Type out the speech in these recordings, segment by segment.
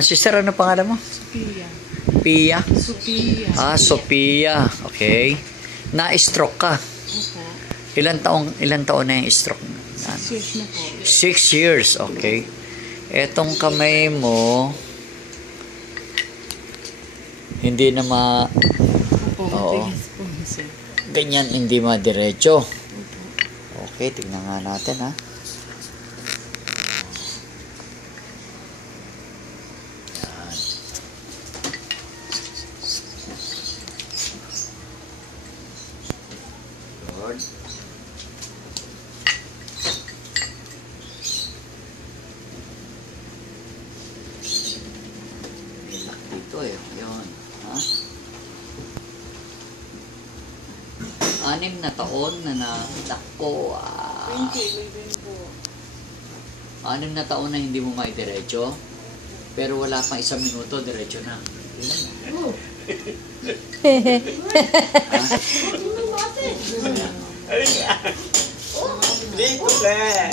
Sister, ano pangalan mo? Sophia. Pia? Sophia. Sophia. Okay. Na-stroke ka. Opo. Ilan taon na yung stroke? 6 years na po. 6 years. Okay. Etong kamay mo, hindi na Opo, Oo. matigas po, sir. ganyan, hindi madiretso. Opo. Okay, tignan nga natin ha. Yan. Good. May lock dito eh. Yun. Ha? 6 na taon na nako. 2011 po. 6 na taon na hindi mo may diretso. Pero wala pang 1 minuto, diretso na.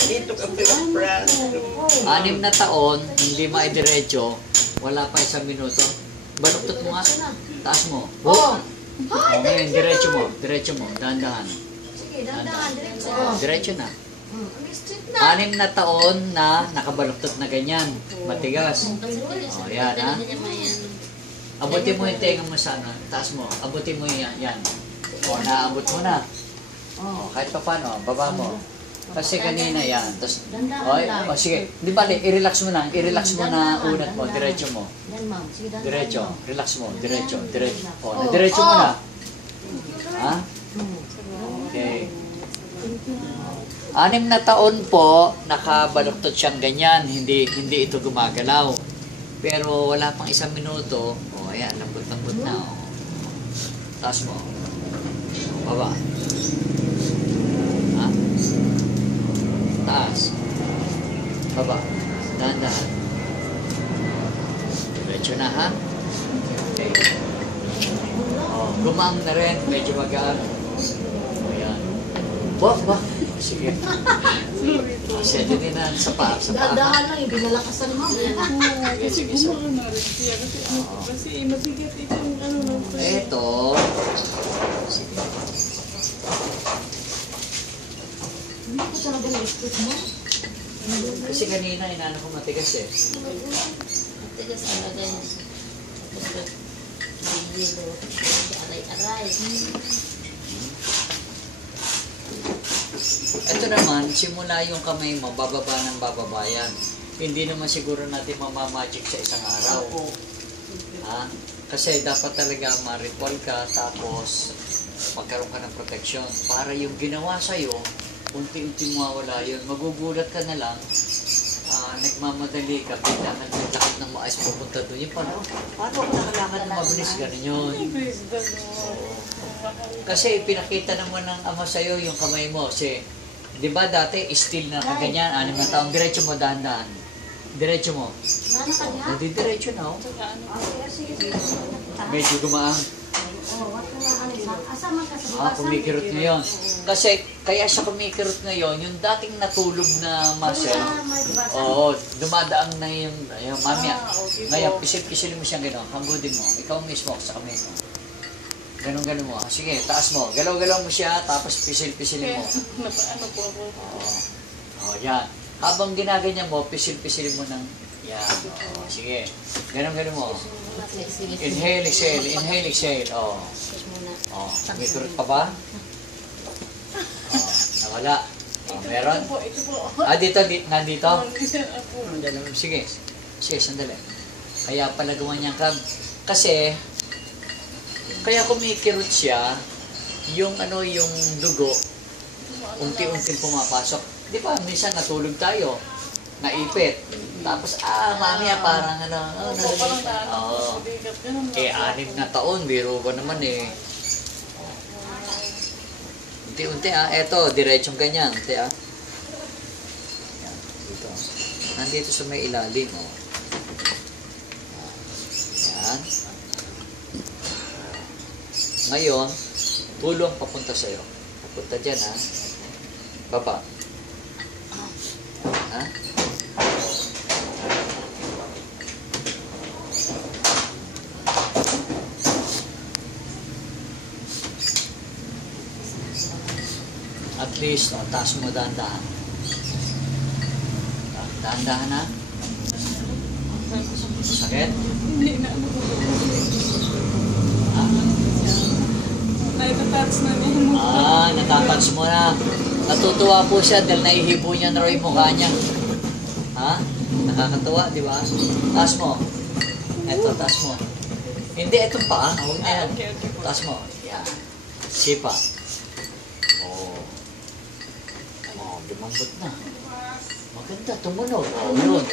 Dito ka pinag-prank. 6 na taon, hindi may diretso, wala pa 1 minuto. Baluktot mo nga. Taas mo. Oh. Ngayon, diretso mo, dahan-dahan. Sige, dandahan, diretso. Diretso na. May street na. 6 na taon na nakabaluktot na ganyan. Matigas. O, yan ha. Abutin mo yung tenga mo sa ano. Taas mo. Abutin mo yan. Yan. O, naabot mo na. O, kahit pa paano. Baba mo. Kasi kanina yan. Tapos, o, sige. Di bali, i-relax mo na. I-relax mo na unat mo. Diretso mo. Yan, ma'am. Sige, dandahan. Diretso. Relax mo. Diretso. O, na-diretso mo na. Ha? Okay. 6 na taon po, nakabaluktot siyang ganyan, hindi ito gumagalaw. Pero wala pang 1 minuto, ayan, lambot-lambot na. Taas mo. Baba. Ha? Taas. Baba. Dahan-dahan. Diretso na, ha? Okay. Gumaang na rin, medyo magaan. Ayan. Wah. Sige. Sige din na sa paa. Dandahan lang, yung binalakasan mo. Kasi gumawa na rin siya. Kasi mabigat itong ano lang po. Ito. Sige. Hindi ko talaga na-street mo. Kasi kanina inano ko matigas eh. Matigas talaga yun. Basta, yelo, aray-aray. Ito naman, simula yung kamay mo, bababa ng bababa yan. Hindi naman siguro natin mamamagic sa isang araw. Ha? Kasi dapat talaga ma-ritual ka, tapos magkaroon ka ng protection. Para yung ginawa sa'yo, unti-unti mawawala yun. Magugulat ka na lang, nagmamadali ka, bigla ka naglakad ng maayos pupunta doon. Yung paano ako nakalakad ng mabilis, ganun yun. Kasi pinakita naman ng ama sa'yo yung kamay mo. Kasi, di ba dati, still na kaganyan, 6 na taong, diretso mo, dahan-dahan. Diretso mo. Nanakad nga? Hindi diretso na, oh. Sige. Medyo gumaang. What ka nga, asa man ka sa bukasan? Kumikirot ngayon. Kasi, kaya siya kumikirot ngayon, yung dating natulog na muscle, dumadaang na yung mamaya. Ngayon, pisil-pisilin mo siyang gano'n, hambudin mo, ikaw mismo sa kamay mo. Ganon mo. Sige, taas mo. Galaw-galaw mo siya, tapos pisil-pisilin mo. Napaano po ako. Yan. Habang ginaganyan mo, pisil-pisilin mo ng yan. Sige. Ganon mo. Inhale, exhale. Inhale, exhale. Kumikirot pa ba? Nawala. Meron? Ito po. Dito, nandito? Opo. Sige. Sige, sandali. Kaya pala gawa niyang crab. Kasi, kaya kumikirot siya, yung dugo, unti-unting pumapasok. Di ba, minsan natulog tayo, naipit. Tapos, mamaya parang Mabigat ka naman. 6 na taon, biro ba naman eh. Unti-unti eto, diretsong ganyan, unti Yan, dito. Nandito sa may ilalim, Yan. Ngayon, tulong papunta sa'yo. Papunta dyan, Baba. Ha? At least, taas mo dahan-dahan. Dahan-dahan na. Sakit? Hindi na. Ha? Naitatouch na niya yung mukha. Natatouch mo na. Natutuwa po siya dahil naihibo niya na rin yung mukha niya. Ha? Nakakatuwa, di ba? Taas mo. Eto, taas mo. Hindi, itong paa. Huwag na yan. Okay po. Taas mo. Yan. Sipa. Oh. Oh, lumambot na. Maganda, tumunog. Oh, yun.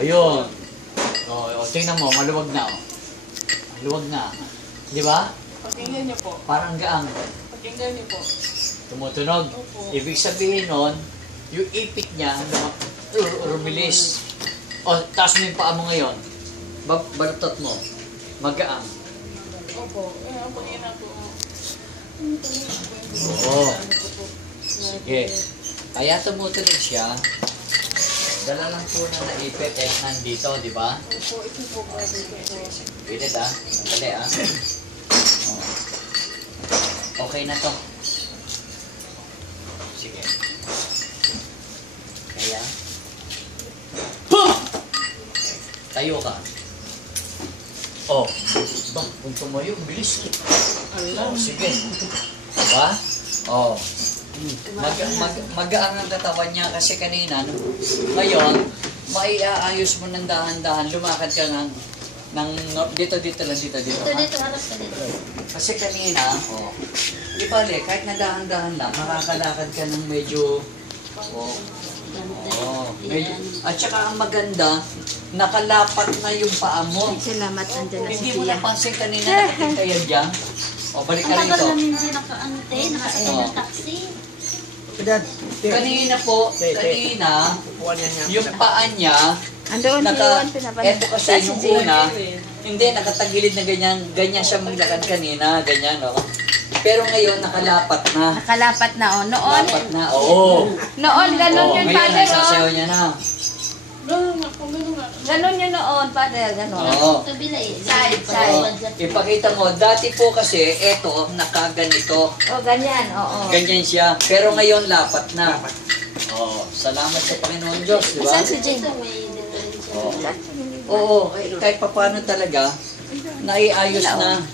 Ayun. Oh, tingnan mo, maluwag na. Oh. Maluwag na. Di ba? Pakinggan niyo po. Parang gaang. Pakinggan niyo po. Tumutunog. Opo. Ibig sabihin nun, yung ipit niya, rumilis. O, taas mo yung paa mo ngayon. Balutot mo. Magaang. Opo. Pakinggan na po. Oo. Sige. Kaya tumutunog siya. Dala lang po na naipit nandito, di ba? Opo, ito po. Pilit Sandali Oh. Okay na to. Sige. Kaya. Tayo ka. Oh. Ba, kung tumayo, bilis. Oh, sige. Diba? Oh. Magaan ang katawan niya kasi kanina, ngayon, maiaayos mo ng dahan-dahan, lumakad ka ng dito lang. Dito, harap ka dito. Kasi kanina, di bale, kahit na dahan-dahan lang, makakalakad ka ng medyo, medyo, at saka ang maganda, nakalapat na yung paa mo. Salamat, andyan na si Hindi mo Tia. napansin kanina nakatintayad dyan? Balik ka Ang tagal rito. namin siya nakaante, nakasakay ng taxi. Kanina po, Upuan niya niya. yung paa niya, Andoon si Juan, eto kasi yung una, hindi, nakatagilid na ganyan siya maglakad kanina, ganyan, no? Pero ngayon, nakalapat na. Nakalapat na, oh. Noon, Lapat na, oo. noon, ganun yun, Ngayon, Father, nagsasayaw oh. niya na. Ganun nga po, ganun nga. Ganun yun noon, Father, ganun. Oo. Kabila eh. Side, Oo. side. Ipakita mo, dati po kasi, eto, nakaganito. Oh, ganyan, oo. Ganyan siya. Pero ngayon, lapat na. Oo. Salamat sa Panginoon Diyos, di ba? Saan si Jane? Oo. Oo, kahit paano talaga, naiayos na.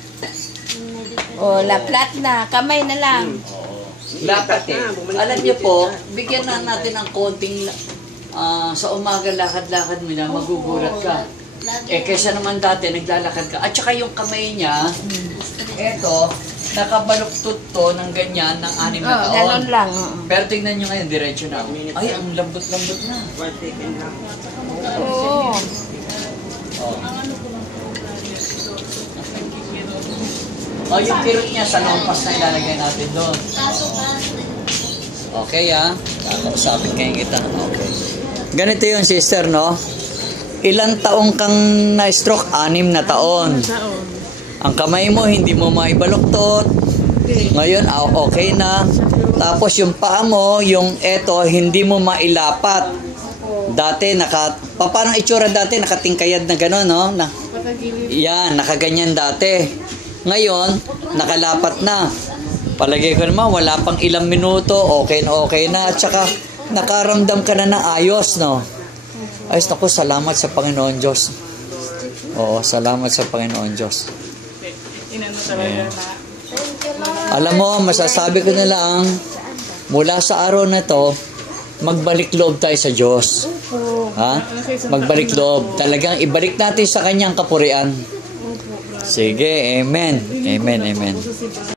Oh, laplat na. Kamay na lang. Oo. Lapat eh. Alam niyo po, bigyan na natin ng konting sa umaga lakad-lakad mo na, magugulat ka. Kaysa naman dati, naglalakad ka. At saka yung kamay niya, eto, nakabaluktot to ng ganyan ng 6 na taon. Ganun lang. Pero tingnan nyo ngayon, diretso na. Ay, ang lambot-lambot na. 1 second lang. Oo. Oh. Ang ano ko lang po, ito, nagkikiro. Oh, yung kirot niya sa lompas na ilalagay natin doon. Okay kakausapin kayo kita. Okay. Ganito yun, sister, no? Ilang taong kang na-stroke? 6 na taon. Ang kamay mo, hindi mo maibaluktot. Ngayon, okay na. Tapos yung paa mo, yung eto, hindi mo mailapat. Dati, paano itsura dati? Nakatingkayad na gano'n, no? Yan, nakaganyan dati. Ngayon, nakalapat na. Palagay ko naman, wala pang ilang minuto, okay na. At saka, nakaramdam ka na ng ayos, no? Ayos, naku, salamat sa Panginoon Diyos. Oo, salamat sa Panginoon Diyos. Inano talaga na. Alam mo, masasabi ko na lang, mula sa araw na to, magbalik loob tayo sa Diyos. Ha? Magbalik loob. Talagang ibalik natin sa Kanyang kapurian. Sige, amen. Amen, amen.